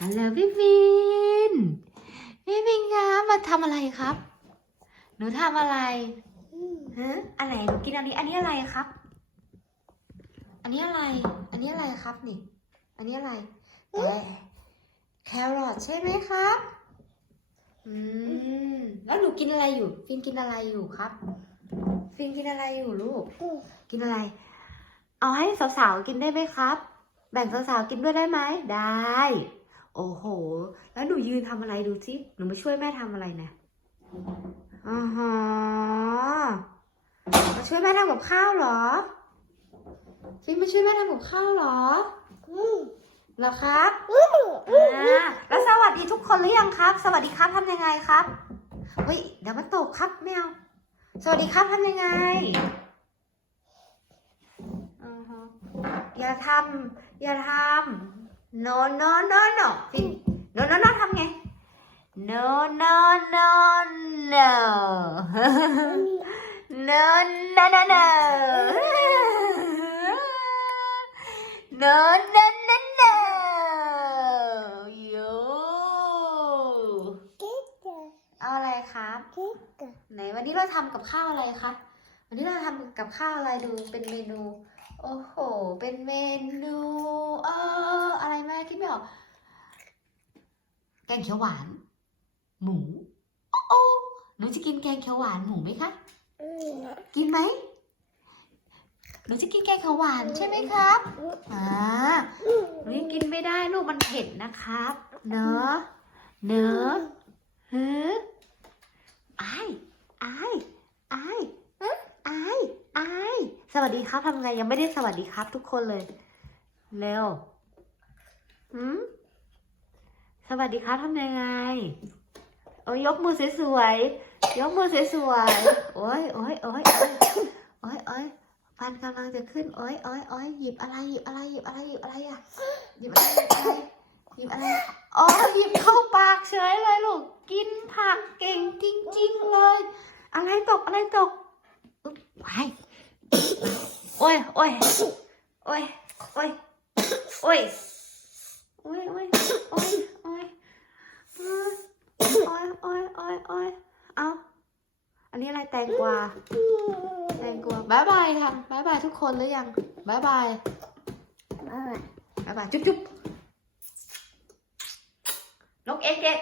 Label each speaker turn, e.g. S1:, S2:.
S1: ฮัลโหลพี่ฟินพี่ฟินครับมาทำอะไรครับ หนูทำอะไรฮะอะไรหนูกินอันนี้อันนี้อะไรครับ อันนี้อะไร อันนี้อะไรครับนี่ อันนี้อะไรแกแครอทใช่ไหมครับ อืม แล้วหนูกินอะไรอยู่ ฟินกินอะไรอยู่ครับ ฟินกินอะไรอยู่ลูก กินอะไร เอาให้สาวๆกินได้ไหมครับ แบ่งสาวๆกินด้วยได้ไหม ได้ โอ้โห แล้วหนูยืนทำอะไรดูสิหนูมาช่วยแม่ทำอะไรนะอ๋อฮะมาช่วยแม่ทำกับข้าวเหรอฟินมาช่วยแม่ทำกับข้าวเหรอเหรอครับอ่าแล้วสวัสดีทุกคนหรือยังครับ สวัสดีครับทำยังไงครับเฮ้ยเดี๋ยวมันตกครับไม่เอาสวัสดีครับทำยังไงอือฮะอย่าทำอย่าทำ no no no no ฟิน no no no ทำไง no no no no no no no no no no no no โยเอาอะไรครับไหนวันนี้เราทำกับข้าวอะไรคะวันนี้เราทำกับข้าวอะไรดูเป็นเมนู โอ้โห เป็นเมนูอออ ไรแม่ออกแกงเขียวหวาน หมูโอ้โอ้หนูจะกินแกงเขียวหวานหมูไหมคะกินไหมหนูจะกินแกงเขียวหวานใช่ไหมครับอ่าหนูยังกินไม่ได้ลูกมันเผ็ดนะครับ เนอะเนอะฮึอายอายอายเอ๊ะอายอสวัสดีครับทำไงยังไม่ได้สวัสดีครับทุกคนเลย เร็ว หืมสวัสดีครับทำยังไง โอ้ยกมือสวยๆ ยกมือสวยๆ โอ้ยโอ้ยโอ้ยโอ้ยโอ้ยฟันกำลังจะขึ้น โอ้ยโอ้ยโอ้ยหยิบอะไร หยิบอะไร หยิบอะไร หยิบอะไรอะหยิบอะไร หยิบอะไรหยิบอะไรอ๋อ หยิบเข้าปากเฉยเลยลูก กินผักเก่งจริงๆเลย อะไรตก อะไรตกไปโอ้ยโอ้ยโอ้ยโอ้ยโอ้ย โอ้ยโอ้ยโอ้ยโอ้ยอืมโอ้ยโอ้ยโอ้ยโอ้ยเอาอันนี้อะไรแตงกวา แตงกวาบายบายค่ะบายบายทุกคนหรือยังบายบายบายบายจุ๊บจุ๊บนกเอ็กเอ็ก